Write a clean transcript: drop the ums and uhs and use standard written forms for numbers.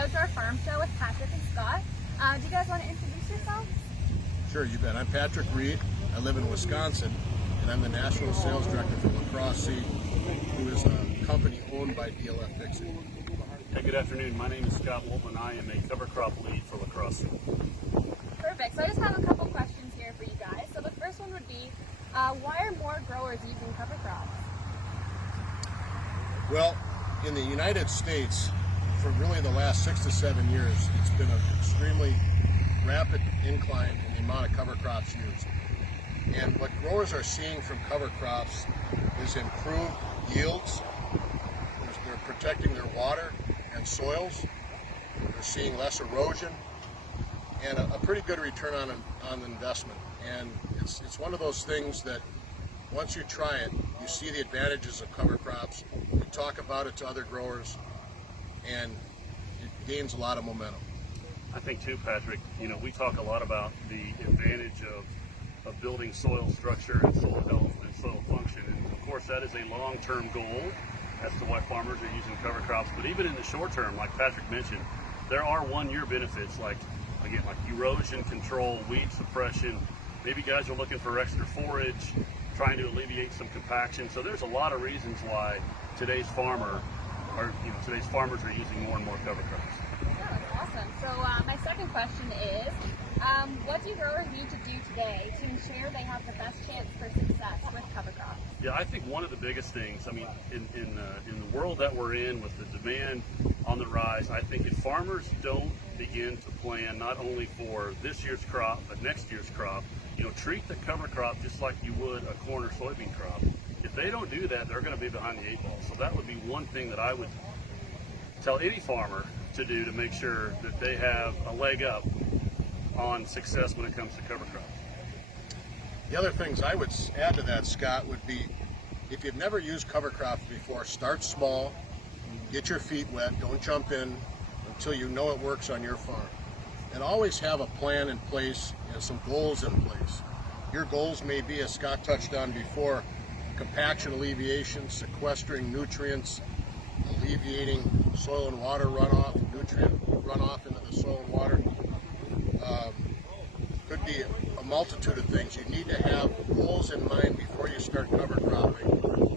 Outdoor Farm Show with Patrick and Scott. Do you guys want to introduce yourselves? Sure, you bet. I'm Patrick Reed. I live in Wisconsin, and I'm the National Sales Director for Lacrosse Seed, who is a company owned by DLF Dixon. Hey, good afternoon. My name is Scott Wholtman. I am a cover crop lead for Lacrosse Seed. Perfect. So I just have a couple questions here for you guys. So the first one would be, why are more growers using cover crops? Well, in the United States, for really the last 6 to 7 years, it's been an extremely rapid incline in the amount of cover crops used. And what growers are seeing from cover crops is improved yields. They're protecting their water and soils. They're seeing less erosion and a pretty good return on investment. And it's one of those things that once you try it, you see the advantages of cover crops. You talk about it to other growers, and it gains a lot of momentum. I think too, Patrick, we talk a lot about the advantage of building soil structure and soil health and soil function. And of course, that is a long-term goal as to why farmers are using cover crops. But even in the short term, like Patrick mentioned, there are one-year benefits like erosion control, weed suppression. Maybe guys are looking for extra forage, trying to alleviate some compaction. So there's a lot of reasons why today's farmers are using more and more cover crops. Yeah, that's awesome. So my second question is, what do growers need to do today to ensure they have the best chance for success with cover crops? Yeah, I think one of the biggest things, in the world that we're in with the demand on the rise, I think if farmers don't begin to plan not only for this year's crop, but next year's crop, treat the cover crop just like you would a corn or soybean crop. If they don't do that, they're going to be behind the eight ball. So that would be one thing that I would tell any farmer to do to make sure that they have a leg up on success when it comes to cover crops. The other things I would add to that, Scott, would be if you've never used cover crops before, start small, get your feet wet, don't jump in until you know it works on your farm. And always have a plan in place and some goals in place. Your goals may be, as Scott touched on before, compaction alleviation, sequestering nutrients, alleviating soil and water runoff, nutrient runoff into the soil and water. Could be a multitude of things. You need to have goals in mind before you start cover cropping